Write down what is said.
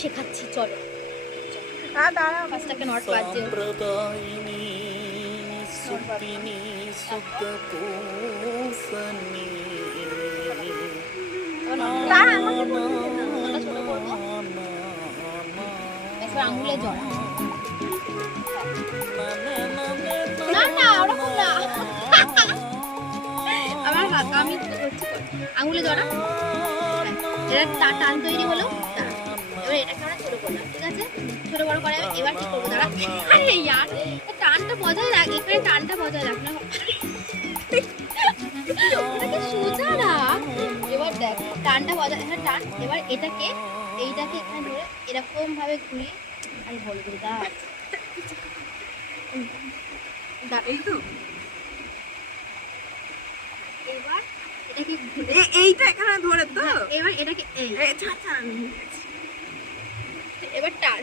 শেখাচ্ছি, চলো। ফার্স্টটাকে নট বাজছে। আঙুলে জড়া না না ওরকম না, আমার আমি আঙুলে জড়া। এটা টান তৈরি হলো, এবার এটাকে আমরা ছোট করলাম, ঠিক আছে? ছোট বড় করে এবার কি করবো, দাঁড়া। আরে ইয়ার, টানটা বজায় রাখ, এখানে টানটা বজায় রাখ না, সোজা রাখ। এবার দেখ টানটা বজায়, এখানে টান। এবার এইটাকে এখানে ধরে এরকম ভাবে ঘুরিয়ে, আমি বলবো গাছ এই তো। এবার এটাকে এইটা এখানে ধরে তো, এবার এটাকে এই এবার টান।